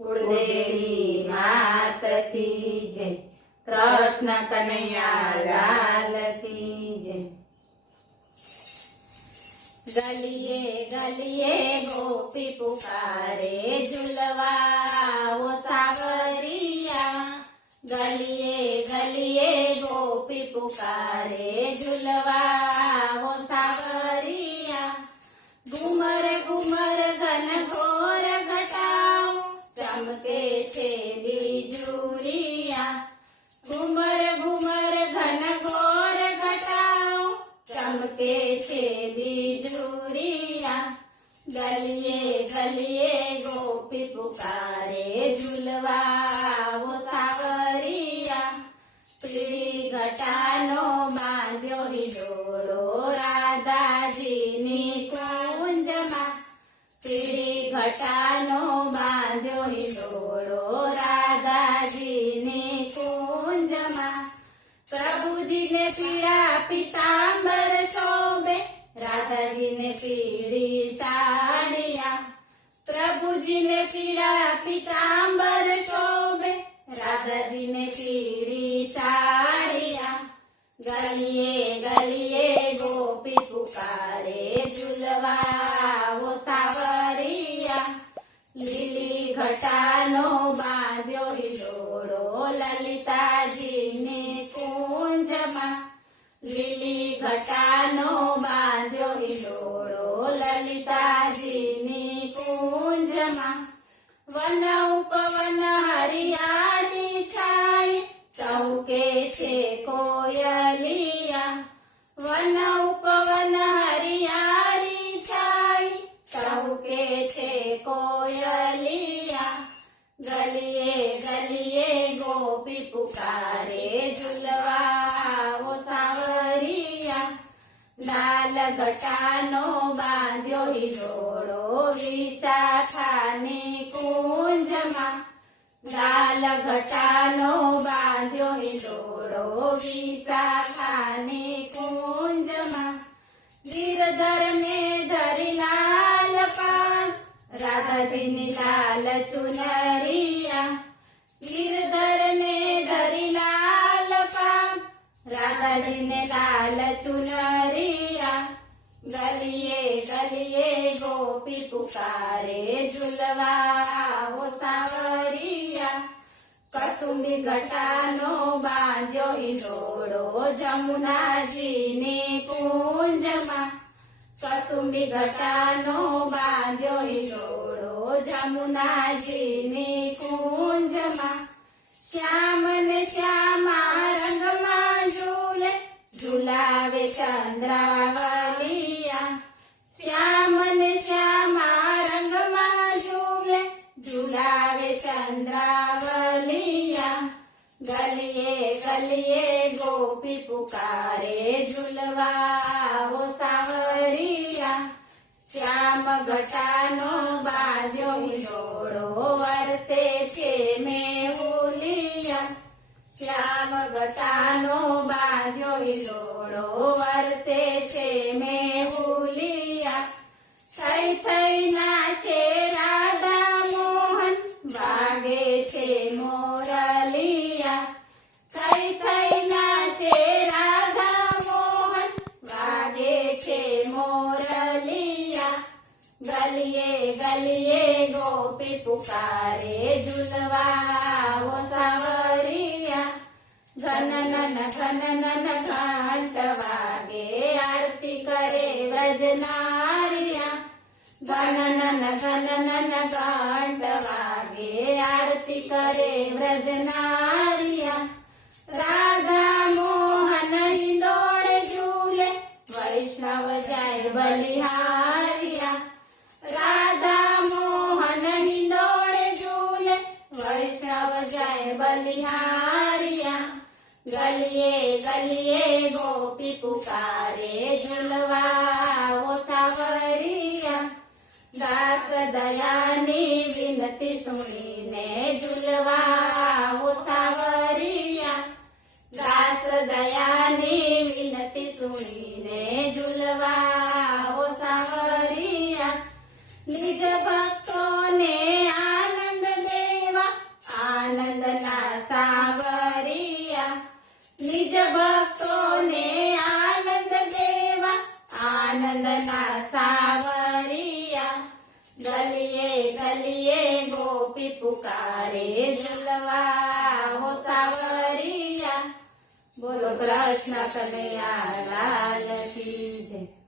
કુળદેવી માત કી જય, કૃષ્ણ કનૈયા લાલ કી જય। ગલીએ ગલીએ ગોપી પુકારે, ઝૂલવા ઓ સાવરિયા। ગલીએ ગલીએ ગોપી પુકારે, ઝૂલવા ઓ સાવરિયા। ઘુમર ઘુમર ઘન ઘોર ઘટાઓ, ચમકે છે બીજુરિયા। ઘુમર ઘુમર ઘન ઘોર ઘટાઓ, ચમકે છે બીજુરિયા। ગલીએ ગલીએ ગોપી પુકારે, ઝૂલવા ઓ સાવરિયા। પીળી ઘટાનો બાંધ્યો હિંડોળો, રાધાજીની કુંજમાં। પીળી ઘટાનો બાંધ્યો હિંડોળો, રાધાજીની કુંજમાં। પ્રભુજીને પીળા પીતાંબર શોભે, રાધાજીને પીળી સાડિયા। પ્રભુજીને પીળા પીતાંબર શોભે, રાધાજીને પીળી સાડિયા। ગલીએ ગલીએ ગોપી પુકારે, ઝૂલવા ઓ સાવરિયા। લીલી ઘટાનો બાંધ્યો હિંડોળો, લલિતાજીની કુંજમાં। લીલી ઘટાનો બાંધ્યો હિંડોળો, લલિતાજીની કુંજમાં। વન ઉપવન હરિયાળી છાય, ચૌકે છે કોયલિયા। વન ઉપવન હરિયાળી છાય, ચૌકે છે કોયલિયા। ગલીએ ગલીએ ગોપી પુકારે, ઝૂલવા ઓ સાવરિયા। લાલ ઘટાનો બાંધ્યો હિંડોળો, વિશાખાની કુંજમાં। લાલ ઘટાનો બાંધ્યો હિંડોળો, વિશાખાની કુંજમાં। ગિરધર ને ધરી લાલ પાગ, રાધાજીની લાલ ચુનરિયા। ગિરધર ને ધરી લાલ પાગ, રાધાજીને લાલ ચુનરિયા। ગલીએ ગલીએ ગોપી પુકારે, ઝૂલવા ઓ સાવરિયા। કસુંબી ઘટાનો બાંધ્યો હિંડોળો, જમુનાજીની કુંજમાં। કસુંબી ઘટાનો બાંધ્યો હિંડોળો, જમુનાજીની કુંજમાં। શ્યામ ને શ્યામા રંગમાં ઝૂલે, ઝુલાવે ચંદ્રાવલિયા। શ્યામ ને શ્યામા રંગમાં ઝૂલે, ઝુલાવે ચંદ્રાવલિયા। ગલીએ ગલીએ ગોપી પુકારે, ઝૂલવા ઓ સાવરિયા। શ્યામ ઘટાનો બાંધ્યો હિંડોળો, વરસે છે મેહુલિયા। શ્યામ ઘટાનો બાંધ્યો હિંડોળો, વરસે છે મેહુલિયા। થઈ થઈ નાચે રાધા મોહન, વાગે છે મોરલિયા। થઈ થઈ નાચે રાધા મોહન, વાગે છે મોરલિયા। ગલીએ ગલીએ ગોપી પુકારે, ઝૂલવા ઓ સાવરિયા। ઘનનન ઘનનન ઘંટ વાગે, આરતી કરે વ્રજનારિયા। ઘનનન ઘનનન ઘંટ વાગે, આરતી કરે વ્રજનારિયા। રાધા મોહન હિંડોળે ઝૂલે, વૈષ્ણવ જાય બલિહારિયા। રાધા મોહન હિંડોળે ઝૂલે, વૈષ્ણવ જાય બલિહારિયા। ગલીએ ગલીએ ગોપી પુકારે, ઝૂલવા ઓ સાવરિયા। દાસ દયાની વિનતી સુણીને, ઝૂલવા ઓ સાવરિયા। દાસ દયાની વિનતી સુણીને, ઝૂલવા ઓ સાવરિયા। નિજ ભક્તોને આનંદ દે, ભક્તોને આનંદ દેવા આનંદના સાવરિયા ગલીએ ગલીએ ગોપી પુકારે ઝૂલવા હો સાવરિયા બોલો કૃષ્ણ કનૈયા લાલ કી જય